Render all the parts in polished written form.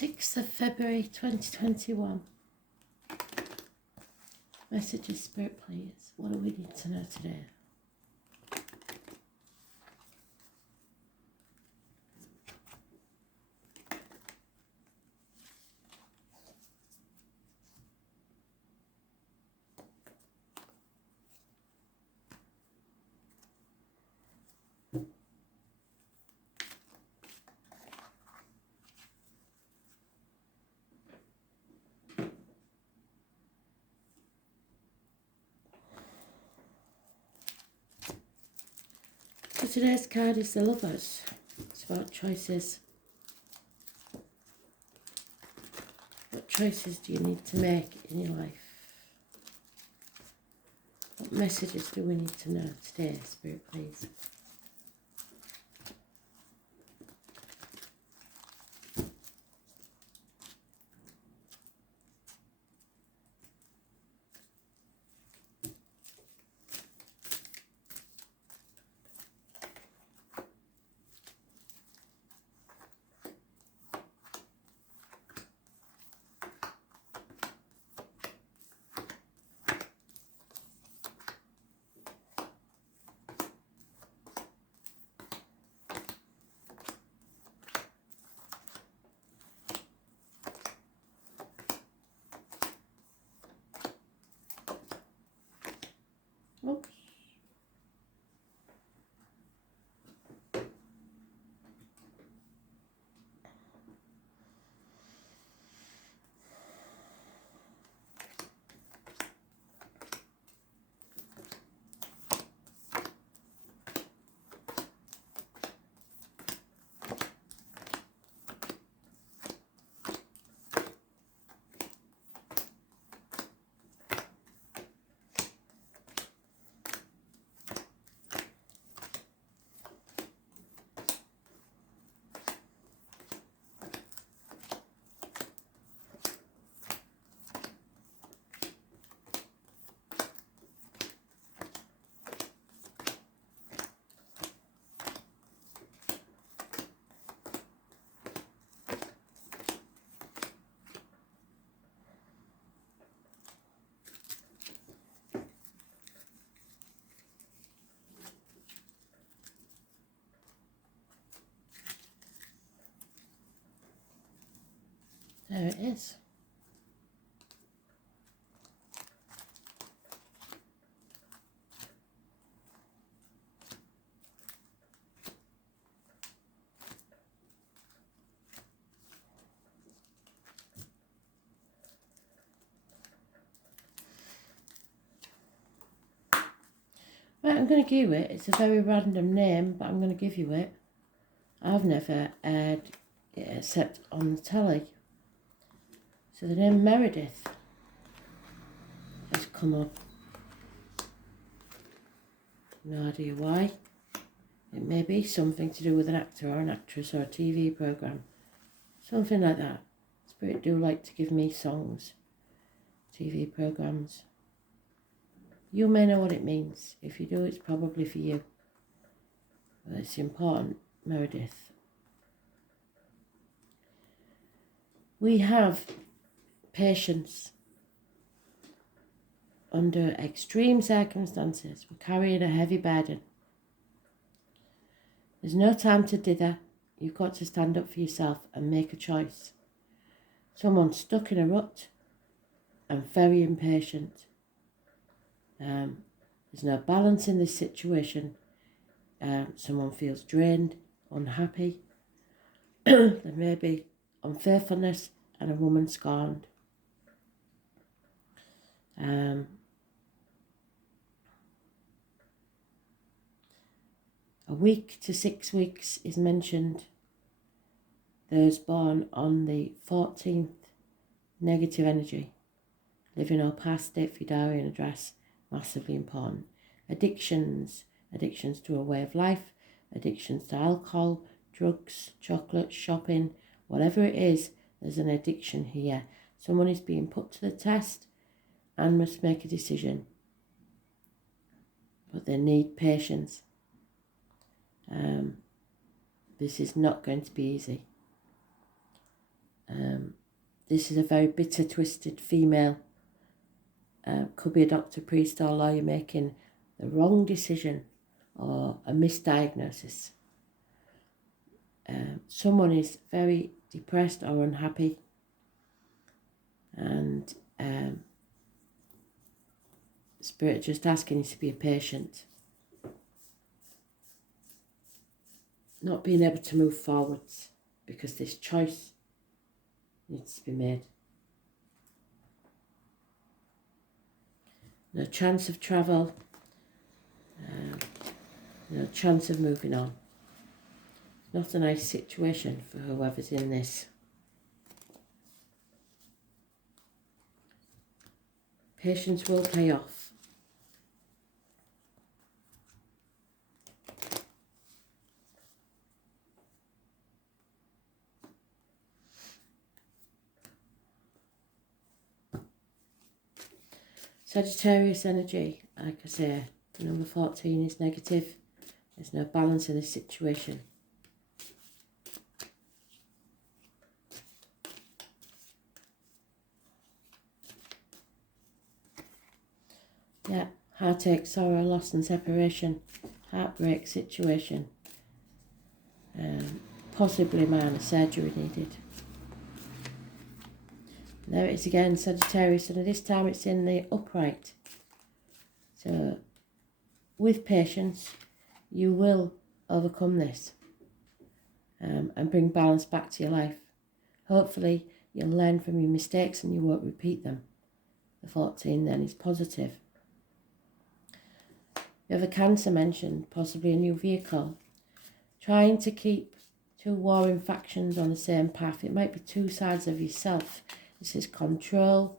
6th of February 2021. Messages, Spirit, please. What do we need to know today? So today's card is the Lovers. It's about choices. What choices do you need to make in your life? What messages do we need to know today, Spirit, please? Oops. There it is. Right, I'm going to give you it. It's a very random name, but I'm going to give you it. I've never heard it except on the telly. So the name Meredith has come up. No idea why. It may be something to do with an actor or an actress or a TV programme. Something like that. Spirit do like to give me songs, TV programmes. You may know what it means. If you do, it's probably for you. But it's important, Meredith. We have patience under extreme circumstances. We're carrying a heavy burden. There's no time to dither. You've got to stand up for yourself and make a choice. Someone's stuck in a rut and very impatient. There's no balance in this situation. Someone feels drained, unhappy. There may be unfaithfulness and a woman scorned. A week to 6 weeks is mentioned. Those born on the 14th, negative energy. Living or past date for your diary and address, massively important. Addictions to a way of life, addictions to alcohol, drugs, chocolate, shopping, whatever it is, there's an addiction here. Someone is being put to the test and must make a decision. But they need patience. This is not going to be easy. This is a very bitter, twisted female. Could be a doctor, priest or lawyer making the wrong decision or a misdiagnosis. Someone is very depressed or unhappy, and Spirit just asking you to be a patient. Not being able to move forwards because this choice needs to be made. No chance of travel, no chance of moving on. Not a nice situation for whoever's in this. Patience will pay off. Sagittarius energy, like I say, number 14 is negative. There's no balance in this situation. Yeah, heartache, sorrow, loss and separation, heartbreak situation. Possibly minor surgery needed. There it is again, Sagittarius, and this time it's in the upright. So, with patience, you will overcome this and bring balance back to your life. Hopefully, you'll learn from your mistakes and you won't repeat them. The 14 then is positive. You have a Cancer mentioned, possibly a new vehicle. Trying to keep two warring factions on the same path. It might be two sides of yourself. This is control,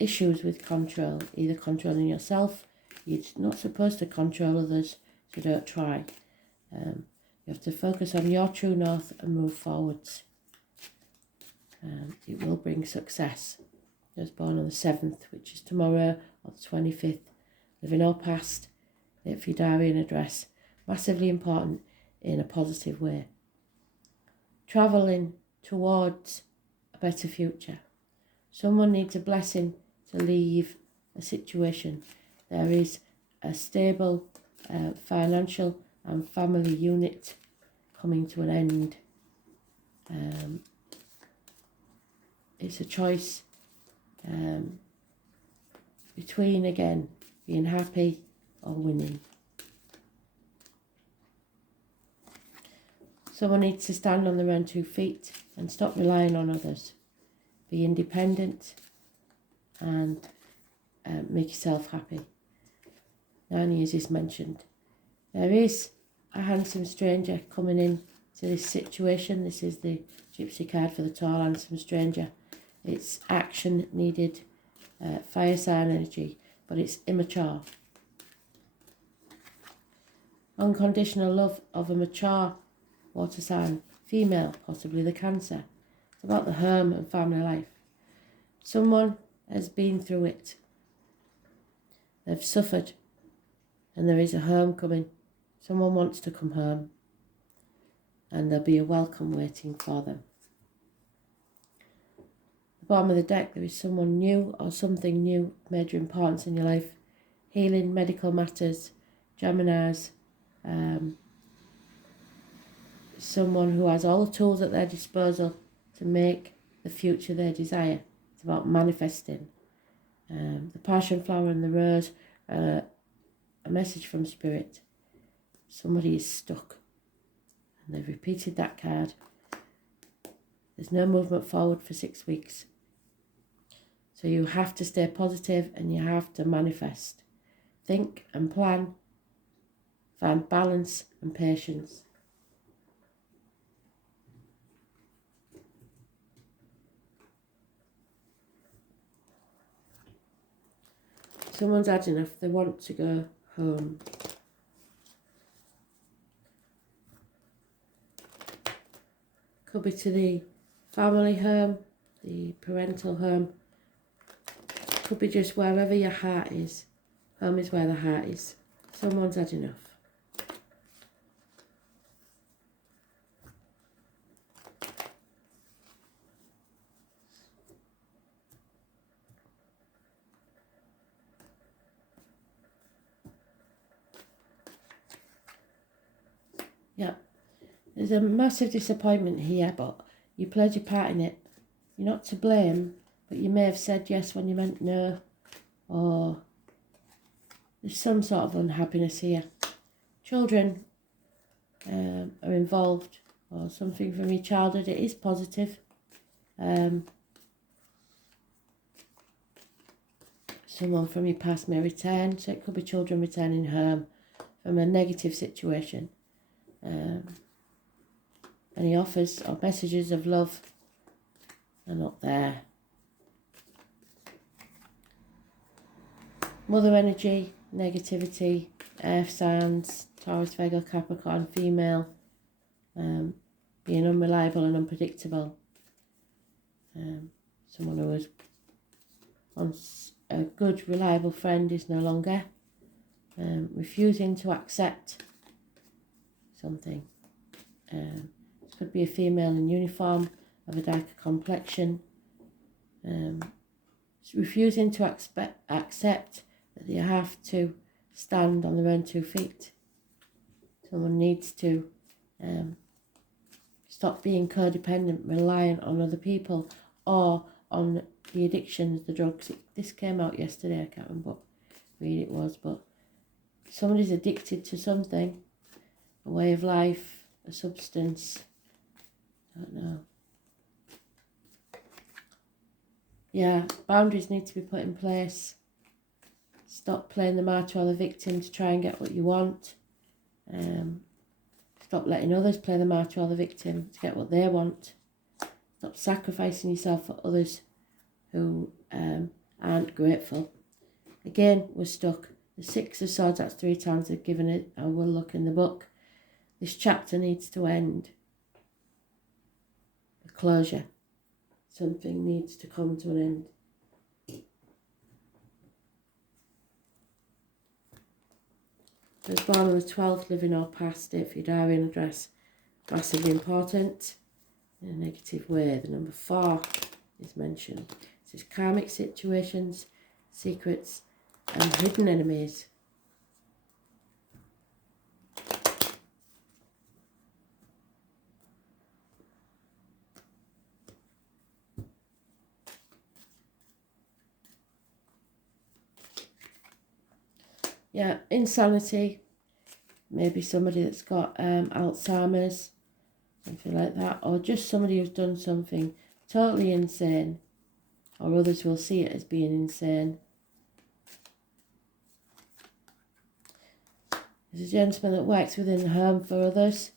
issues with control, either controlling yourself. You're not supposed to control others, so don't try. You have to focus on your true north and move forwards. It will bring success. I was born on the 7th, which is tomorrow, or the 25th. Living or past, date for your diary and address. Massively important in a positive way. Travelling towards a better future. Someone needs a blessing to leave a situation. There is a stable financial and family unit coming to an end. It's a choice between, again, being happy or winning. Someone needs to stand on their own 2 feet and stop relying on others. Be independent and make yourself happy. 9 years is mentioned. There is a handsome stranger coming in to this situation. This is the Gypsy card for the tall, handsome stranger. It's action needed, fire sign energy, but it's immature. Unconditional love of a mature water sign, female, possibly the Cancer. It's about the home and family life. Someone has been through it. They've suffered, and there is a home coming. Someone wants to come home, and there'll be a welcome waiting for them. At the bottom of the deck, there is someone new or something new, major importance in your life. Healing, medical matters, Geminis, someone who has all the tools at their disposal to make the future they desire. It's about manifesting. The passion flower and the rose, a message from Spirit. Somebody is stuck, and they've repeated that card. There's no movement forward for 6 weeks. So you have to stay positive and you have to manifest. Think and plan. Find balance and patience. Someone's had enough. They want to go home. Could be to the family home, the parental home. Could be just wherever your heart is. Home is where the heart is. Someone's had enough. Yeah. There's a massive disappointment here, but you played your part in it. You're not to blame, but you may have said yes when you meant no, or there's some sort of unhappiness here. Children are involved, or something from your childhood. It is positive. Someone from your past may return, so it could be children returning home from a negative situation. Any offers or messages of love are not there. Mother energy, negativity, earth signs, Taurus, Virgo, Capricorn, female, being unreliable and unpredictable. Someone who was once a good, reliable friend is no longer. Refusing to accept something. It could be a female in uniform of a darker complexion. Refusing to accept that they have to stand on their own 2 feet. Someone needs to stop being codependent, reliant on other people or on the addictions, the drugs. This came out yesterday, I can't remember what read it was, but somebody's addicted to something, a way of life, a substance, I don't know. Yeah, boundaries need to be put in place. Stop playing the martyr or the victim to try and get what you want. Stop letting others play the martyr or the victim to get what they want. Stop sacrificing yourself for others who aren't grateful. Again, we're stuck. The 6 of Swords, that's 3 times they've given it. I will look in the book. This chapter needs to end. A closure. Something needs to come to an end. Those born on the 12th, living or past it for your diary and address. Massively important. In a negative way. The number 4 is mentioned. It says karmic situations, secrets, and hidden enemies. Yeah, insanity. Maybe somebody that's got Alzheimer's, something like that, or just somebody who's done something totally insane, or others will see it as being insane. There's a gentleman that works within the home for others,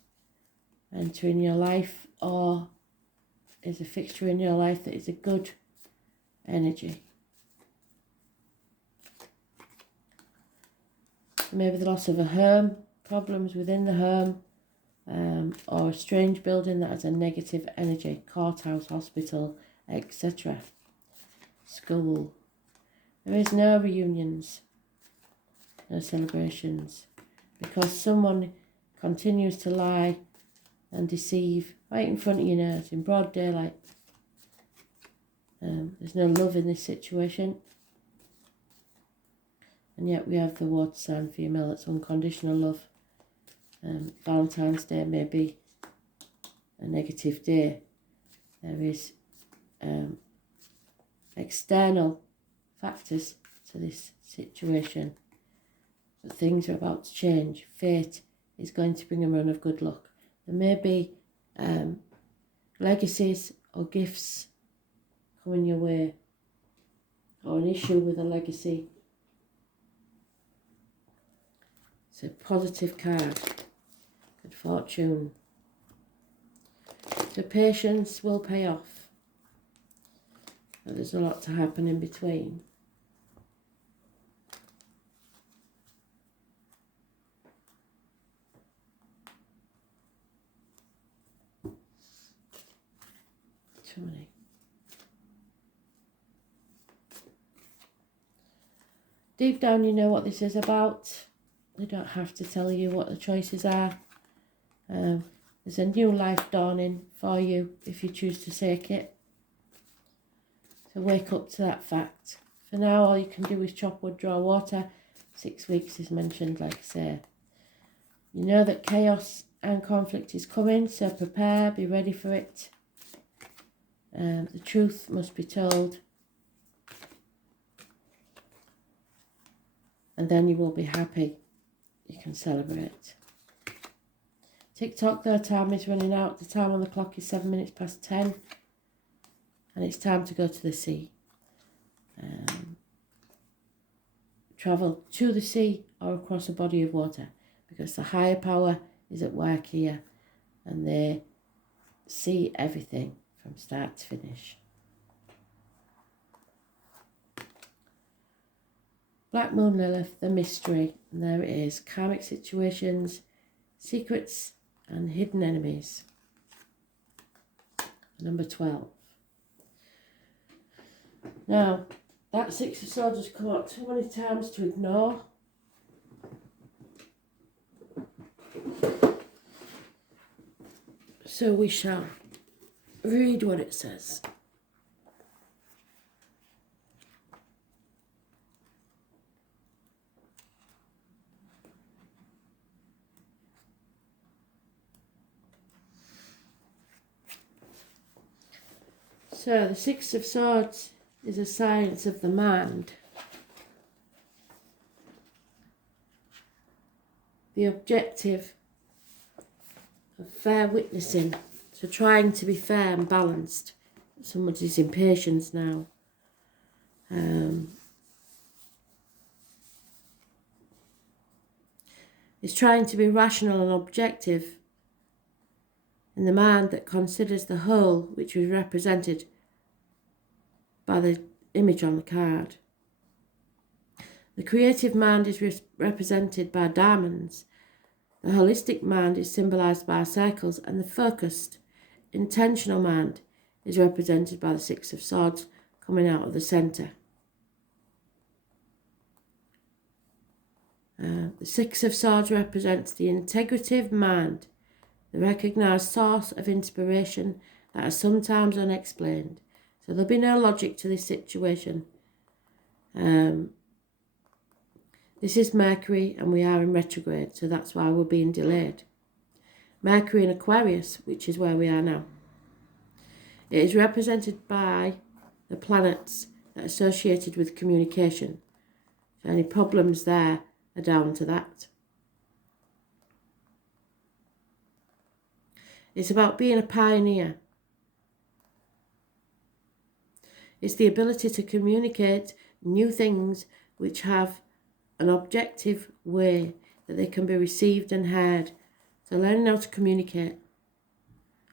entering your life, or is a fixture in your life that is a good energy. Maybe the loss of a home, problems within the home, or a strange building that has a negative energy, courthouse, hospital, etc. School. There is no reunions, no celebrations, because someone continues to lie and deceive right in front of your nose in broad daylight. There's no love in this situation. And yet we have the water sign female, that's unconditional love. Valentine's Day may be a negative day. There is external factors to this situation. But things are about to change. Fate is going to bring a run of good luck. There may be legacies or gifts coming your way, or an issue with a legacy. It's a positive card. Good fortune. So patience will pay off. But there's a lot to happen in between. Too many. Deep down you know what this is about. They don't have to tell you what the choices are. There's a new life dawning for you if you choose to take it. So wake up to that fact. For now, all you can do is chop wood, draw water. 6 weeks is mentioned, like I say. You know that chaos and conflict is coming, so prepare, be ready for it. The truth must be told. And then you will be happy. You can celebrate. TikTok, their time is running out. The time on the clock is 7 minutes past 10. And it's time to go to the sea. Travel to the sea or across a body of water, because the higher power is at work here and they see everything from start to finish. Black Moon Lilith, the mystery, and there it is. Karmic situations, secrets and hidden enemies. Number 12. Now, that Six of Swords has come out too many times to ignore. So we shall read what it says. So the Six of Swords is a science of the mind. The objective of fair witnessing, so trying to be fair and balanced. Somebody's impatience now. Is trying to be rational and objective in the mind that considers the whole, which was represented by the image on the card. The creative mind is represented by diamonds. The holistic mind is symbolised by circles, and the focused, intentional mind is represented by the Six of Swords coming out of the centre. The Six of Swords represents the integrative mind, the recognised source of inspiration that is sometimes unexplained. So there'll be no logic to this situation. This is Mercury and we are in retrograde, so that's why we're being delayed. Mercury in Aquarius, which is where we are now. It is represented by the planets that are associated with communication. So any problems there are down to that. It's about being a pioneer. It's the ability to communicate new things which have an objective way that they can be received and heard. So learning how to communicate.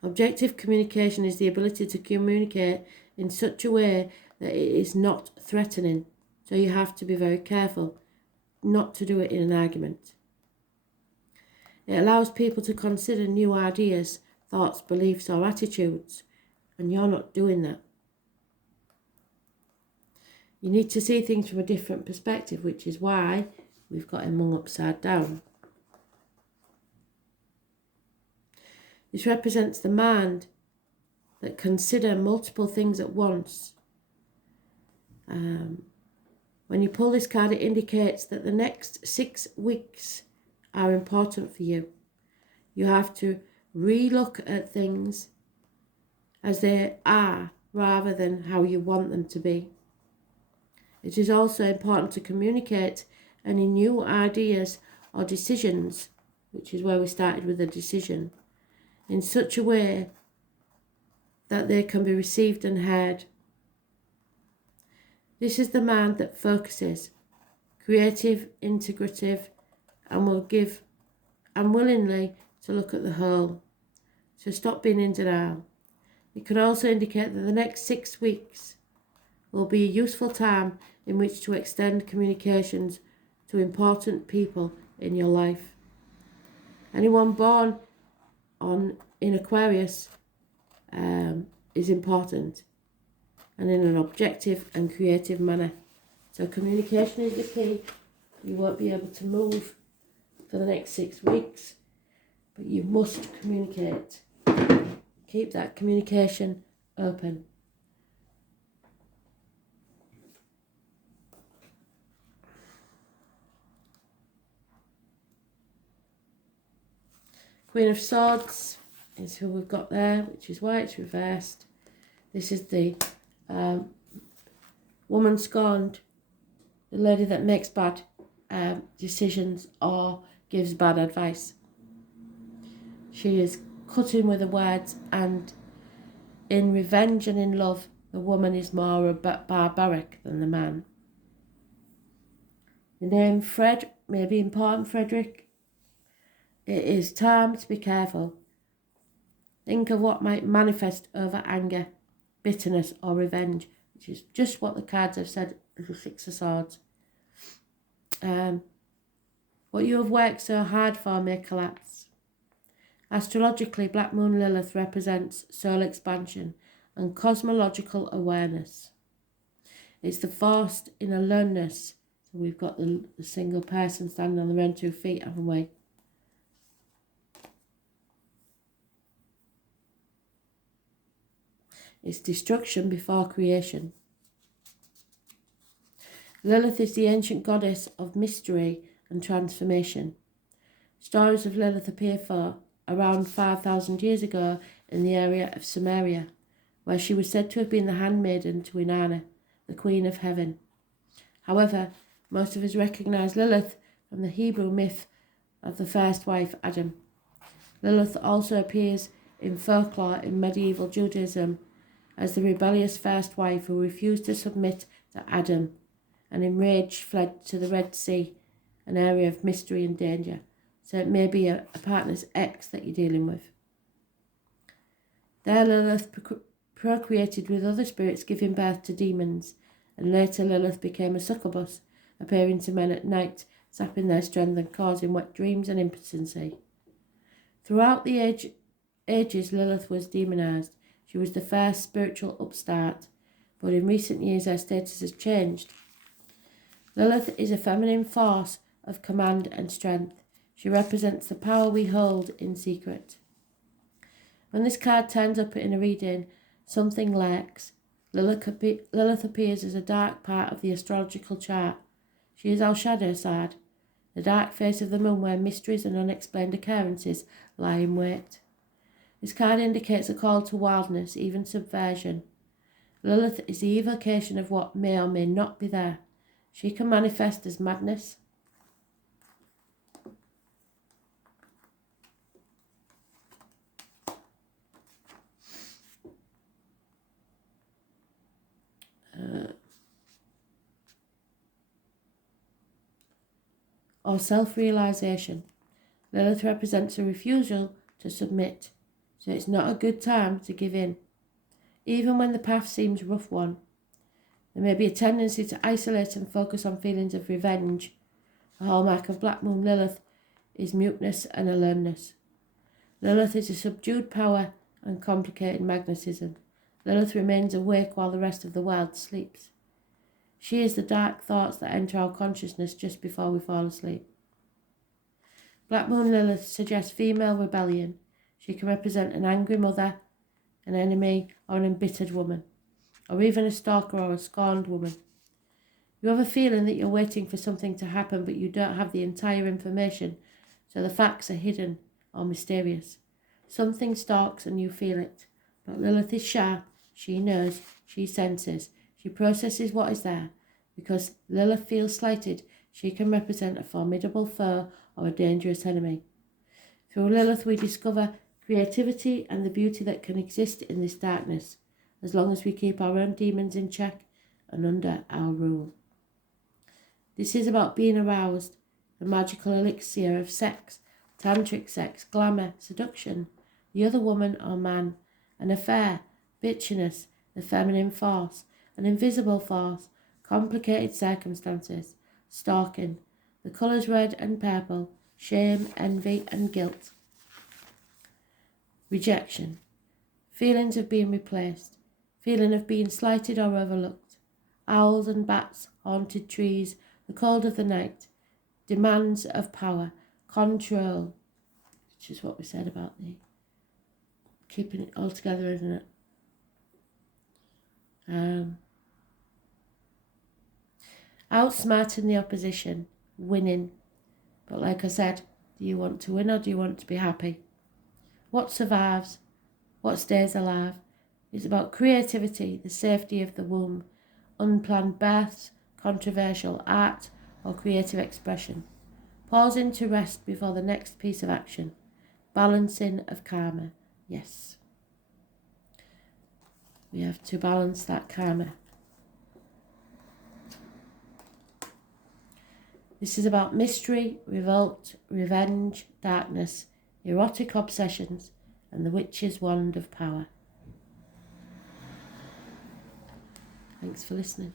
Objective communication is the ability to communicate in such a way that it is not threatening. So you have to be very careful not to do it in an argument. It allows people to consider new ideas, thoughts, beliefs or attitudes, and you're not doing that. You need to see things from a different perspective, which is why we've got him hung upside down. This represents the mind that consider multiple things at once. When you pull this card, it indicates that the next 6 weeks are important for you. You have to re-look at things as they are rather than how you want them to be. It is also important to communicate any new ideas or decisions, which is where we started with the decision, in such a way that they can be received and heard. This is the mind that focuses, creative, integrative, and will give unwillingly to look at the whole. So stop being in denial. It can also indicate that the next 6 weeks will be a useful time in which to extend communications to important people in your life. Anyone born in Aquarius is important, and in an objective and creative manner. So communication is the key. You won't be able to move for the next 6 weeks, but you must communicate. Keep that communication open. Queen of Swords is who we've got there, which is why it's reversed. This is the woman scorned, the lady that makes bad decisions or gives bad advice. She is cutting with the words, and in revenge and in love, the woman is more barbaric than the man. The name Fred may be important, Frederick. It is time to be careful. Think of what might manifest over anger, bitterness or revenge, which is just what the cards have said as the Six of Swords. What you have worked so hard for may collapse. Astrologically, Black Moon Lilith represents soul expansion and cosmological awareness. It's the forced in aloneness. So we've got the single person standing on their own 2 feet, haven't we? It's destruction before creation. Lilith is the ancient goddess of mystery and transformation. Stories of Lilith appear for around 5,000 years ago in the area of Sumeria, where she was said to have been the handmaiden to Inanna, the Queen of Heaven. However, most of us recognise Lilith from the Hebrew myth of the first wife, Adam. Lilith also appears in folklore in medieval Judaism as the rebellious first wife who refused to submit to Adam and enraged fled to the Red Sea, an area of mystery and danger. So it may be a partner's ex that you're dealing with. There Lilith procreated with other spirits, giving birth to demons, and later Lilith became a succubus, appearing to men at night, sapping their strength and causing wet dreams and impotency. Throughout the ages, Lilith was demonized. She was the first spiritual upstart, but in recent years her status has changed. Lilith is a feminine force of command and strength. She represents the power we hold in secret. When this card turns up in a reading, something lurks. Lilith appears as a dark part of the astrological chart. She is our shadow side, the dark face of the moon where mysteries and unexplained occurrences lie in wait. This card indicates a call to wildness, even subversion. Lilith is the evocation of what may or may not be there. She can manifest as madness, or self-realization. Lilith represents a refusal to submit, so it's not a good time to give in, even when the path seems a rough one. There may be a tendency to isolate and focus on feelings of revenge. The hallmark of Black Moon Lilith is muteness and aloneness. Lilith is a subdued power and complicated magnetism. Lilith remains awake while the rest of the world sleeps. She is the dark thoughts that enter our consciousness just before we fall asleep. Black Moon Lilith suggests female rebellion. She can represent an angry mother, an enemy, or an embittered woman, or even a stalker or a scorned woman. You have a feeling that you're waiting for something to happen, but you don't have the entire information, so the facts are hidden or mysterious. Something stalks and you feel it, but Lilith is sharp. She knows, she senses, she processes what is there. Because Lilith feels slighted, she can represent a formidable foe or a dangerous enemy. Through Lilith we discover creativity and the beauty that can exist in this darkness, as long as we keep our own demons in check and under our rule. This is about being aroused, the magical elixir of sex, tantric sex, glamour, seduction, the other woman or man, an affair, bitchiness, the feminine force, an invisible force, complicated circumstances, stalking, the colours red and purple, shame, envy and guilt. Rejection, feelings of being replaced, feeling of being slighted or overlooked, owls and bats, haunted trees, the cold of the night, demands of power, control, which is what we said about the keeping it all together, isn't it? Outsmarting the opposition, winning. But like I said, do you want to win or do you want to be happy? what survives, what stays alive. It's about creativity, the safety of the womb, unplanned births, controversial art or creative expression. Pausing to rest before the next piece of action. Balancing of karma. Yes. We have to balance that karma. This is about mystery, revolt, revenge, darkness, erotic obsessions, and the witch's wand of power. Thanks for listening.